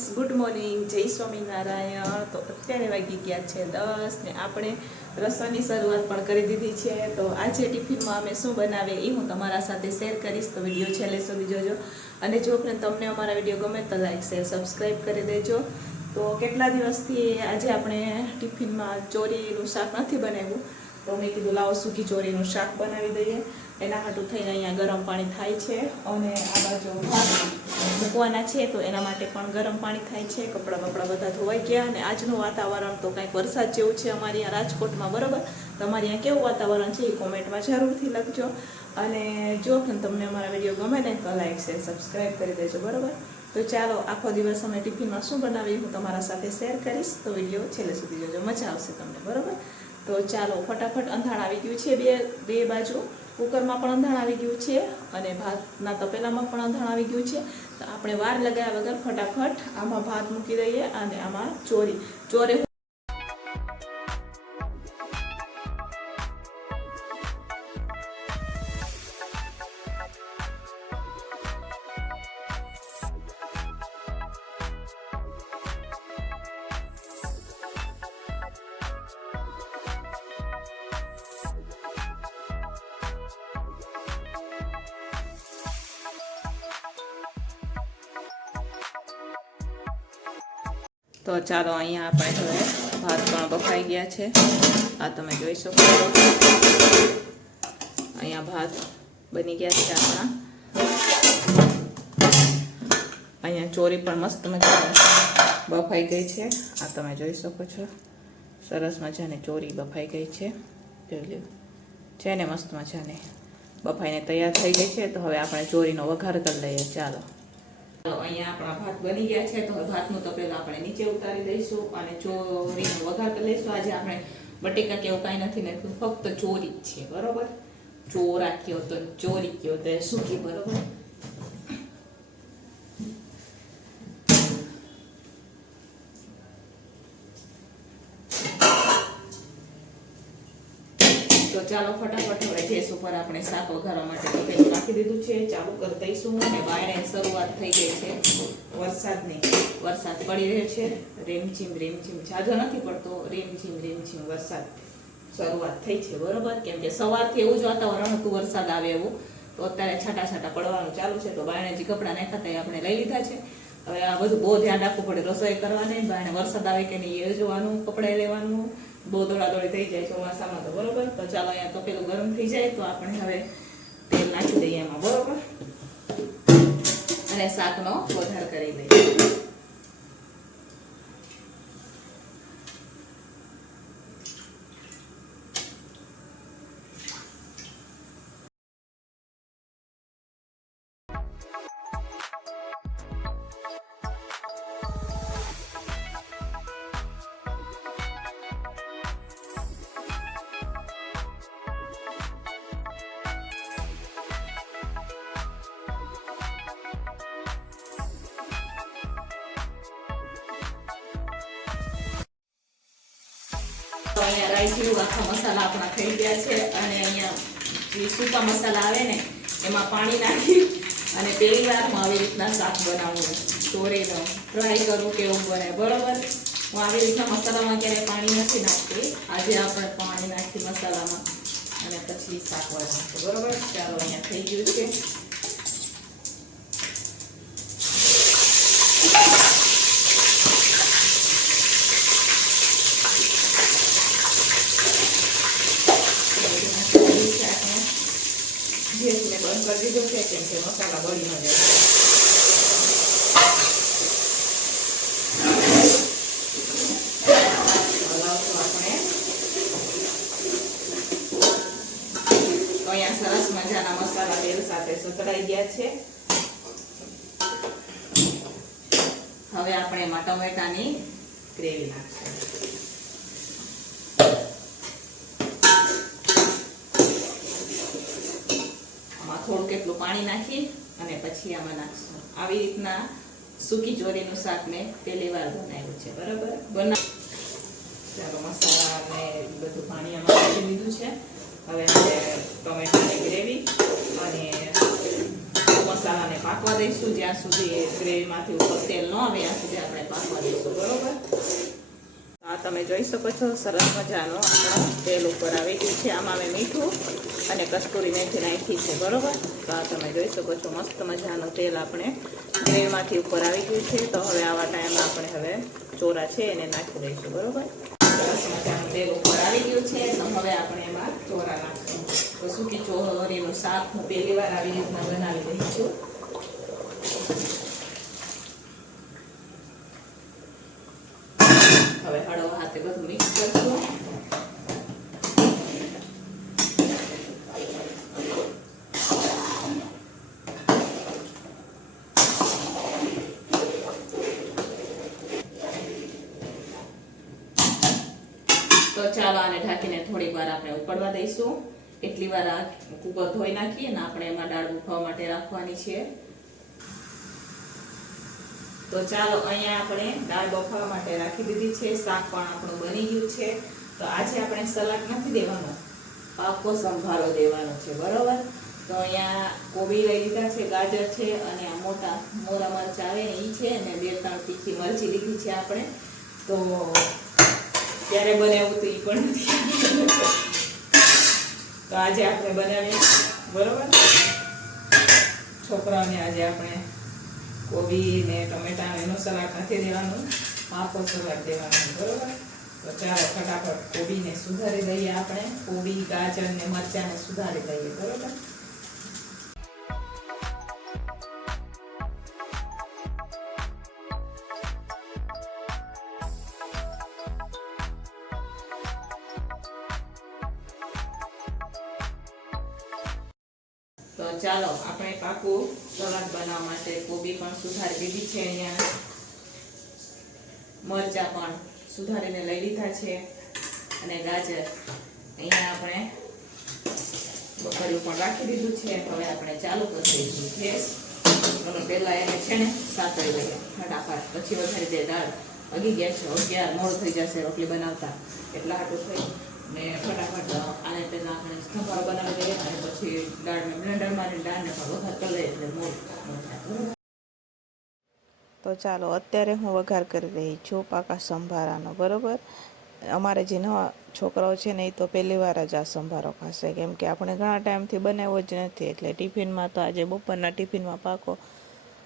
Friends good morning જય સ્વામિનારાયણ. તો અત્યારે વાગી ગયા છે દસ ને આપણે રસોઈની શરૂઆત પણ કરી દીધી છે. તો આજે ટિફિનમાં અમે શું બનાવીએ એ હું તમારા સાથે શેર કરીશ. તો વીડિયો છેલ્લે સુધી જોજો. અને જો ફ્રેન્ડ તમને અમારા વીડિયો ગમે તો લાઈક શેર સબસ્ક્રાઈબ કરી દેજો. તો કેટલા દિવસથી આજે આપણે ટિફિનમાં ચોરીનું શાક નથી બનાવ્યું? તો મેં કીધું, લાવો સૂકી ચોરીનું શાક બનાવી દઈએ. એના હાટું થઈને અહીંયા ગરમ પાણી થાય છે અને આ બાજુ મૂકવાના છે, તો એના માટે પણ ગરમ પાણી થાય છે. કપડાં બપડા બધા ધોવાઈ ગયા અને આજનું વાતાવરણ તો કાંઈક વરસાદ જેવું છે અમારી અહીંયા રાજકોટમાં, બરાબર? તમારે અહીંયા કેવું વાતાવરણ છે એ કોમેન્ટમાં જરૂરથી લખજો. અને જો તમને અમારા વીડિયો ગમે ને તો લાઈક, શેર, સબસ્ક્રાઈબ કરી દેજો, બરાબર? તો ચાલો, આખો દિવસ અમે ટિફિનમાં શું બનાવીએ હું તમારા સાથે શેર કરીશ. તો વીડિયો છેલ્લે સુધી જોજો. મજા આવશે તમને, બરાબર? તો ચાલો ફટાફટ અંધાણ આવી ગયું છે બે બે બાજુ. કુકરમાં પણ અંધાણ આવી ગયું છે અને ભાતના તપેલામાં પણ અંધાણ આવી ગયું છે. તો આપણે વાર લગાવ્યા વગર ફટાફટ આમાં ભાત મૂકી દઈએ અને આમાં ચોરી. ચોરે તો ચાલો અહીંયા આપણે હવે ભાત પણ બફાઈ ગયા છે. આ તમે જોઈ શકો છો. અહીંયા ભાત બની ગયા છે આપણા. અહીંયા ચોરી પણ મસ્ત મજાની બફાઈ ગઈ છે. આ તમે જોઈ શકો છો. સરસ મજાની ચોરી બફાઈ ગઈ છે. જોઈ લ્યો. છે ને મસ્ત મજાની બફાઈને તૈયાર થઈ ગઈ છે. તો હવે આપણે ચોરીનો વઘાર કરી લઈએ. ચાલો. અહીંયા આપણા ભાત બની ગયા છે. તો ભાતનું તપેલું આપણે નીચે ઉતારી દઈશું અને ચોરીનો વઘાર કરી લઈશું. આજે આપણે બટેકા કે એવું કાંઈ નથી નાખ્યું. ફક્ત ચોરી છે, બરોબર? ચોરા કયો તો, ચોરી કયો તો સૂકી બરોબર? તો ચાલો ફટાફટ હવે ગેસ ઉપર આપણે શાક વઘારવા માટે રાખી દીધું છે ચાલુ કરી દઈશું. અને બાયણે શરૂઆત થઈ ગઈ છે. વરસાદની. વરસાદ પડી રહ્યો છે. રેમઝીમ રેમઝીમ જાજો નથી પડતો. રેમઝીમ રેમઝીમ વરસાદ શરૂઆત થઈ છે બરોબર? કેમ કે સવારથી એવું જ વાતાવરણ હતું વરસાદ આવે એવું. તો અત્યારે છાંટા છાંટા પડવાનું ચાલુ છે. તો બાયણે જે કપડાં નાખ્યા હતા એ આપણે લઈ લીધા છે. હવે આ બધું બહુ ધ્યાન રાખવું પડે રસોઈ કરવાની. બાયણે વરસાદ આવે કે નહીં એ જોવાનું કપડાં લેવાનું. બહુ દોડાદોડી થઈ જાય ચોમાસામાં તો બરોબર. તો ચાલો અહીંયા તપેલું ગરમ થઈ જાય તો આપણે હવે તેલ નાખી દઈએ એમાં બરોબર? અને શાકનો વધાર કરી દઈએ. તો અહીંયા રાઈ જેવું આખા મસાલા આપણા થઈ ગયા છે અને અહીંયા જે સૂકા મસાલા આવે ને, એમાં પાણી નાખી અને પહેલી વાર હું આવી રીતના શાક બનાવું ચોરીનો ટ્રાય કરું કેવું બને બરોબર? હું આવી રીતના મસાલામાં ક્યારેય પાણી નથી નાખતી. આજે આપણે પાણી નાખી મસાલામાં અને પછી શાક બનાવશું. બરાબર? ચાલો, અહીંયા થઈ ગયું છે ગેસને બંધ કરી દીધો છે કેમ કે મસાલા બળી ન જાય સરસ મજાના મસાલા તેલ સાથે સતળાઈ ગયા છે હવે આપણે એમાં ટમેટાની ગ્રેવી નાખશું કેટલું પાણી નાખી અને પછી આમાં નાખશું. આવી રીતના સૂકી ચોરીનું શાક મેં પહેલી વાર બનાવ્યું છે, બરાબર? બના ચાલો, મસાલા અને બધું પાણી આમાં નાખી દીધું છે. હવે આપણે ગ્રેવી અને મસાલાને પાકવા દઈશું. જ્યાં સુધી ગ્રેવીમાંથી ઉપર તેલ ન આવે, ત્યાં સુધી આપણે પાકવા દઈશું, બરોબર? આ તમે જોઈ શકો છો, સરસ મજાનો આપણો તેલ ઉપર આવી ગયું છે. આમાં મેં મીઠું અને કસ્તુરી મેથી નાખી છે, બરોબર? તો આ તમે જોઈ શકો છો, મસ્ત મજાનું તેલ આપણે ગ્રેવીમાંથી ઉપર આવી ગયું છે. તો હવે આવા ટાઈમમાં આપણે હવે ચોરા છે એને નાખી દઈશું, બરાબર? સરસ ઉપર આવી ગયું છે, તો હવે આપણે એમાં ચોરા નાખશું. તો સૂકી ચોરીનું શાક હું પહેલી વાર આવી રીતના બનાવી રહી છું હવે હળવા હાથે બધું મિક્સ કરશું આને ઢાંકીને થોડીક વાર આપણે ઉકળવા દઈશું. એટલી વાર આ કુકર ધોઈ નાખીએ ને આપણે એમાં દાળ બફાવા માટે રાખવાની છે. તો ચાલો અહીંયા આપણે દાળ બફાવા માટે રાખી દીધી છે. શાક પણ આપણું બની ગયું છે. તો આજે આપણે સલાડ નથી દેવાનો. પાકો સંભારો દેવાનો છે, બરોબર? તો અહીંયા કોબી લઈ લીધા છે, ગાજર છે અને આ મોટા મોરા મરચા આવે એ છે અને બે ત્રણ તીખી મરચી લીધી છે આપણે. તો ત્યારે બનાવ્યું તો એ પણ નથી. તો આજે આપણે બનાવીએ બરોબર? છોકરાઓને આજે આપણે કોબી ને ટમેટા એનો સલાડ નથી દેવાનું આખો સલાડ દેવાનો, બરોબર? તો ચાલો ફટાફટ કોબીને સુધારી દઈએ આપણે, કોબી, ગાજર ને મરચાંને સુધારી દઈએ, બરોબર? તો ચાલો, આપણે પાકું સલાડ બનાવવા માટે કોબી પણ સુધારી દીધી છે અહીંયા. મરચા પણ સુધારીને લઈ લીધા છે. અને ગાજર અહીંયા આપણે બપોરું પણ રાખી દીધું છે. હવે આપણે ચાલુ કરી દઈશું ગેસ. અને પહેલાં એને છે ને સાતળી લઈએ. ફટાફટ. પછી વધારી દે દાળ. અગી ગયા છે. અગિયાર. મોડું થઈ જશે રોટલી બનાવતા. એટલા હાટું થઈ. ને ફટાફટ આને પહેલાં આપણે સંભારો બનાવી દઈએ અને પછી દાળને બ્લેન્ડરમાં દાળને પણ વઘાર કરી લઈએ એટલે મોડું તો ચાલો, અત્યારે હું વઘાર કરી રહી છું પાકા સંભારાનો, બરોબર? અમારે જે નવા છોકરાઓ છે ને, એ તો પહેલી વાર જ આ સંભારો ખાશે. કેમ કે આપણે ઘણા ટાઈમથી બનાવ્યો જ નથી, એટલે ટિફિનમાં તો આજે બપોરના ટિફિનમાં પાકો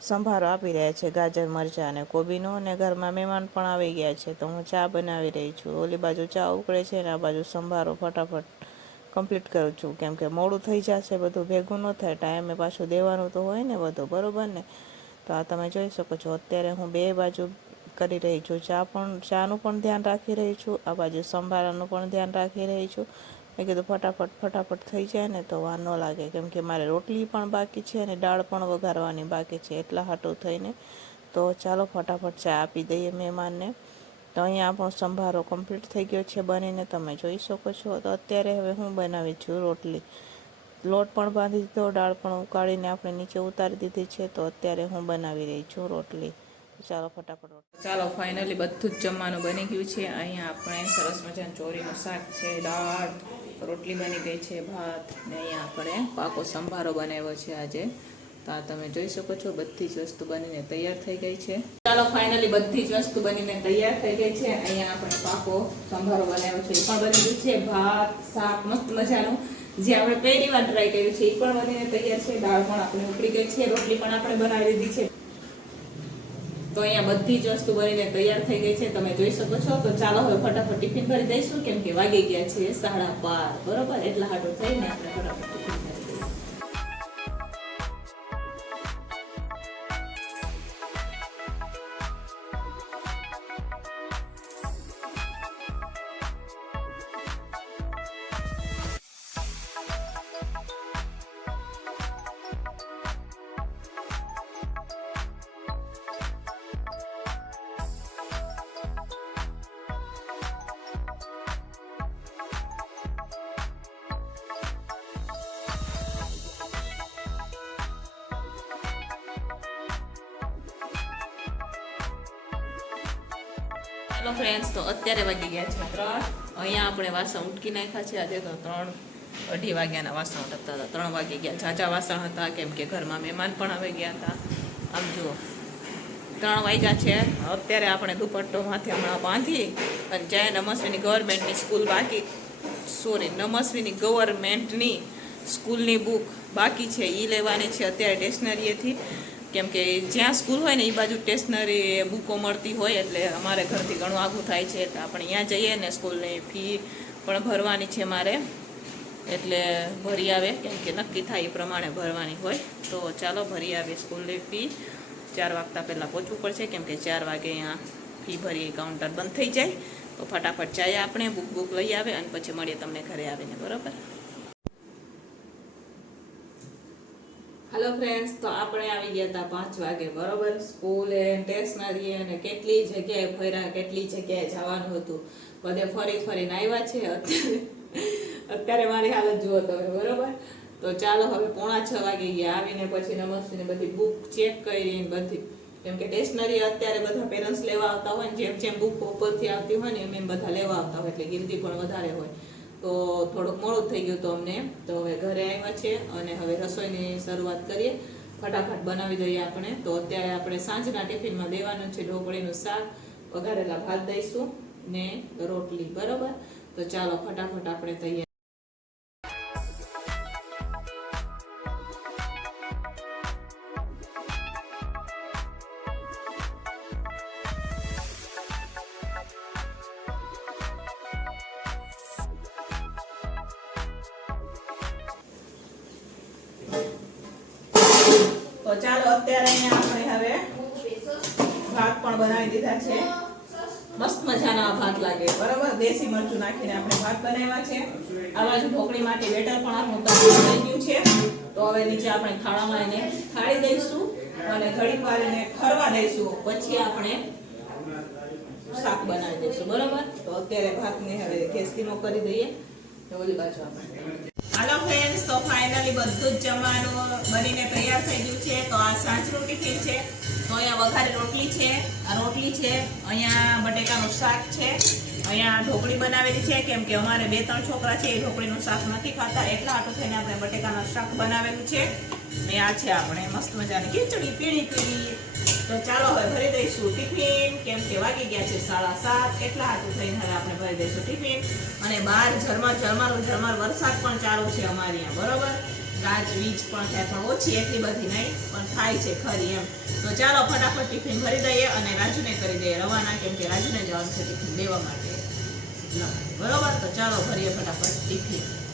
સંભારો આપી રહ્યા છે, ગાજર, મરચાં અને કોબીનો અને ઘરમાં મહેમાન પણ આવી ગયા છે. તો હું ચા બનાવી રહી છું. ઓલી બાજુ ચા ઉકળે છે ને આ બાજુ સંભારો ફટાફટ કમ્પ્લીટ કરું છું. કેમ કે મોડું થઈ જશે, બધું ભેગું ન થાય. ટાઈમે પાછું દેવાનું તો હોય ને બધું, બરોબર ને? તો આ તમે જોઈ શકો છો. અત્યારે હું બે બાજુ કરી રહી છું. ચા પણ, ચાનું પણ ધ્યાન રાખી રહી છું. આ બાજુ સંભારાનું પણ ધ્યાન રાખી રહી છું. મેં કીધું ફટાફટ ફટાફટ થઈ જાય ને તો વાર ન લાગે. કેમ કે મારે રોટલી પણ બાકી છે અને દાળ પણ વઘારવાની બાકી છે, એટલા હાટું થઈને. તો ચાલો ફટાફટ ચા આપી દઈએ મહેમાનને. તો અહીંયા આપણો સંભારો કમ્પ્લીટ થઈ ગયો છે બનીને, તમે જોઈ શકો છો. તો અત્યારે હવે હું બનાવી છું રોટલી. લોટ પણ બાંધી દીધો, દાળ પણ ઉકાળીને આપણે નીચે ઉતારી દીધી છે. તો અત્યારે હું બનાવી રહી છું રોટલી. ચાલો ફટાફટ ચાલો, ફાઇનલી બધું જ જમવાનું બની ગયું છે. અહીંયા આપણે સરસ મજાનું ચોરીનું શાક છે, દાળ રોટલી બની ગઈ છે, ભાત ને અહીંયા આપણે પાકો સંભારો બનાવ્યો છે આજે. તો આ તમે જોઈ શકો છો, બધી જ વસ્તુ બનીને તૈયાર થઈ ગઈ છે. ચાલો ફાઇનલી બધી જ વસ્તુ બનીને તૈયાર થઈ ગઈ છે. અહીંયા આપણે પાકો સંભારો બનાવ્યો છે. એ પણ બની ગયું છે, ભાત, શાક, મસ્ત મજાનું. જે આપણે પહેલી વાર ટ્રાય કર્યું છે, એ પણ બનીને તૈયાર છે. દાળ પણ આપણે ઉકળી ગઈ છે, રોટલી પણ આપણે બનાવી દીધી છે. તો અહીંયા બધી જ વસ્તુ બનીને તૈયાર થઈ ગઈ છે. તમે જોઈ શકો છો. તો ચાલો હવે ફટાફટ ટિફિન ભરી દઈશું. કેમ કે વાગી ગયા છે સાડા બાર. બરોબર? એટલા હાટું થઈને આપણે ફટાફટ હેલો ફ્રેન્ડ્સ તો અત્યારે વાગી ગયા છે ત્રણ. અહીંયા આપણે વાસણ ઉટકી નાખ્યા છે. આજે તો ત્રણ અઢી વાગ્યાના વાસણ હતા ત્રણ વાગી ગયા. ઝાઝા વાસણ હતા, કેમ કે ઘરમાં મહેમાન પણ આવી ગયા હતા. આમ જુઓ, ત્રણ વાગ્યા છે. અત્યારે આપણે દુપટ્ટો માંથી હમણાં બાંધી અને જય નમસ્વીની ગવર્મેન્ટની સ્કૂલ બાકી સોરી નમસ્વીની ગવર્મેન્ટની સ્કૂલની બુક બાકી છે. એ લેવાની છે અત્યારે સ્ટેશનરીએથી કેમ કે જ્યાં સ્કૂલ હોય ને એ બાજુ સ્ટેશનરી બુકો મળતી હોય એટલે અમારે ઘરથી ઘણું આઘું થાય છે. એટલે આપણે ત્યાં જઈએ ને સ્કૂલની ફી પણ ભરવાની છે મારે. એટલે ભરી આવે, કેમ કે નક્કી થાય એ પ્રમાણે ભરવાની હોય. તો ચાલો ભરી આવે સ્કૂલની ફી. ચાર વાગતા પહેલાં પહોંચવું પડશે, કેમ કે ચાર વાગે અહીંયા ફી ભરી કાઉન્ટર બંધ થઈ જાય. તો ફટાફટ જાય આપણે બુક બુક લઈ આવે અને પછી મળીએ તમને ઘરે આવીને, બરોબર? હેલો ફ્રેન્ડ્સ તો આપણે આવી ગયા હતા પાંચ વાગે, બરોબર? સ્કૂલે સ્ટેશનરી અને કેટલી જગ્યાએ ફર્યા, કેટલી જગ્યાએ જવાનું હતું? બધે ફરી ફરીને આવ્યા છે. અત્યારે અત્યારે મારી હાલત જુઓ તમે બરોબર? તો ચાલો હવે પોણા છ વાગે ગયા. આવીને પછી નમસ્તીને બધી બુક ચેક કરી બધી. કેમ કે સ્ટેશનરી અત્યારે બધા પેરેન્ટ્સ લેવા આવતા હોય ને, જેમ જેમ બુક ઉપરથી આવતી હોય ને, એમ એમ બધા લેવા આવતા હોય, એટલે ગિરદી પણ વધારે હોય. તો થોડુંક મોડું થઈ ગયું તો અમને. તો હવે ઘરે આવ્યા છે અને હવે રસોઈની શરૂઆત કરીએ. ફટાફટ બનાવી દઈએ આપણે. તો અત્યારે આપણે સાંજના ટિફિનમાં દેવાનું છે ઢોકળીનું શાક. વઘારેલા ભાત દઈશું ને રોટલી. બરોબર? તો ચાલો ફટાફટ આપણે તૈયાર તો ચાલો અત્યારે અહીંયા આપણે હવે ભાત પણ બનાવી દીધા છે. મસ્ત મજાના ભાત લાગે. બરાબર? દેશી મરચું નાખીને આપણે ભાત બનાવ્યા છે. આ બાજુ ઢોકળી માટે બેટર પણ આપણું તૈયાર થઈ ગયું છે. તો હવે નીચે આપણે થાળામાં એને થાળી દઈશું અને ઘડીક વાર એને ખરવા દઈશું. પછી આપણે શાક બનાવી દઈશું. બરાબર? તો અત્યારે ભાતને હવે ગેસ ધીમો કરી દઈએ. તો ઓલી બાજુ આપણે. હાલો ફ્રેન્ડ્સ તો ફાઇનલી બધું જ જમવાનું બનીને તૈયાર થઈ ગયું છે. તો આ સાંજનું ટિફિન છે. તો અહીંયા વઘારી રોટલી છે, આ રોટલી છે, અહીંયા બટેકાનું શાક છે, અહીંયા ઢોકળી બનાવેલી છે. કેમ કે અમારે બે ત્રણ છોકરા છે, એ ઢોકળીનું શાક નથી ખાતા. એટલા હાટું થઈને આપણે બટેકાનું શાક બનાવેલું છે. ને આ છે આપણે મસ્ત મજાની ખીચડી પીણી પીણી તો ચાલો હવે ભરી દઈશું. ટિફિન કેમ કે વાગી ગયા છે સાડા સાત. એટલા હાથું થઈને હવે આપણે ભરી દઈશું ટિફિન. અને બહાર ઝરમર ઝરમર ઝરમર વરસાદ પણ ચાલુ છે અમારે અહીંયા બરોબર? ગાજ, વીજ પણ થાય પણ ઓછી એટલી બધી નહીં, પણ થાય છે ખરી એમ. તો ચાલો ફટાફટ ટિફિન ભરી દઈએ અને રાજુને કરી દઈએ રવાના, કેમ કે રાજુને જવાનું છે ટિફિન લેવા માટે. બરોબર? તો ચાલો ભરીએ ફટાફટ ટિફિન.